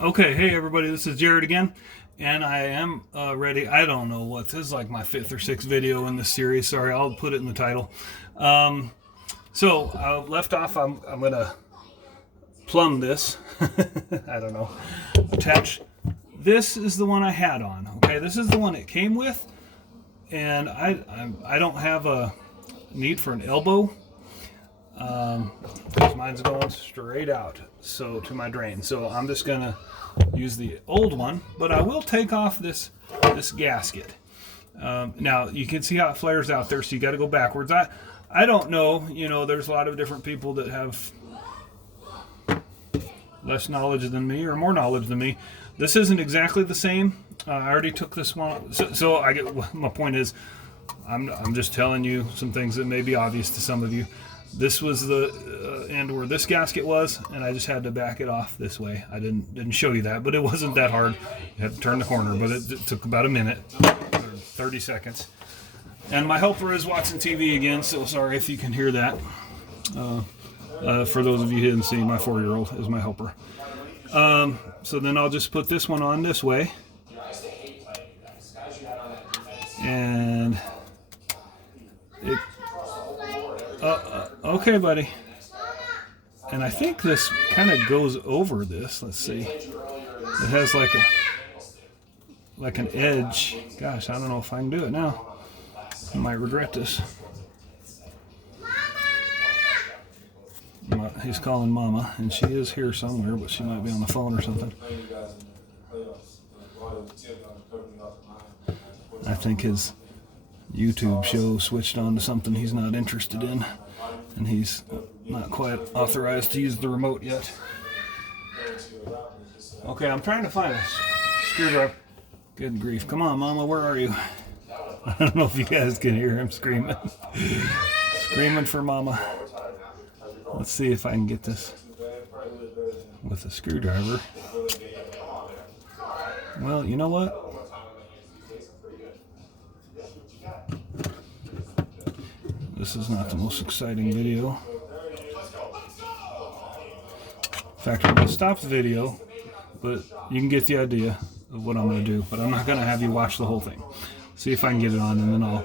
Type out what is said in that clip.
Okay, hey everybody, this is Jared again, and I am ready. I don't know what this is, like my fifth or sixth video in this series. Sorry, I'll put it in the title. Um, Left off. I'm gonna plumb this. I don't know. Attach. This is the one I had on. Okay, this is the one it came with, and I don't have a need for an elbow. Mine's going straight out, so to my drain. So I'm just gonna use the old one, but I will take off this gasket. Now you can see how it flares out there, so you got to go backwards. I don't know. You know, there's a lot of different people that have less knowledge than me or more knowledge than me. This isn't exactly the same. I already took this one, so I get. My point is, I'm just telling you some things that may be obvious to some of you. This was the end where this gasket was, and I just had to back it off this way. I didn't show you that, but it wasn't that hard. You had to turn the corner, but it took about a minute, or 30 seconds. And my helper is watching TV again, so sorry if you can hear that. For those of you who didn't see, my 4-year-old is my helper. So then I'll just put this one on this way. And it... okay, buddy. And I think this kind of goes over this. Let's see. It has like an edge. Gosh, I don't know if I can do it now. I might regret this. He's calling Mama, and she is here somewhere, but she might be on the phone or something. I think his YouTube show switched on to something he's not interested in, and he's not quite authorized to use the remote yet. Okay, I'm trying to find a screwdriver. Good grief. Come on, Mama, where are you? I don't know if you guys can hear him screaming. Screaming for Mama. Let's see if I can get this with a screwdriver. Well, you know what? This is not the most exciting video. In fact, I'm going to stop the video, but you can get the idea of what I'm going to do. But I'm not going to have you watch the whole thing. See if I can get it on, and then I'll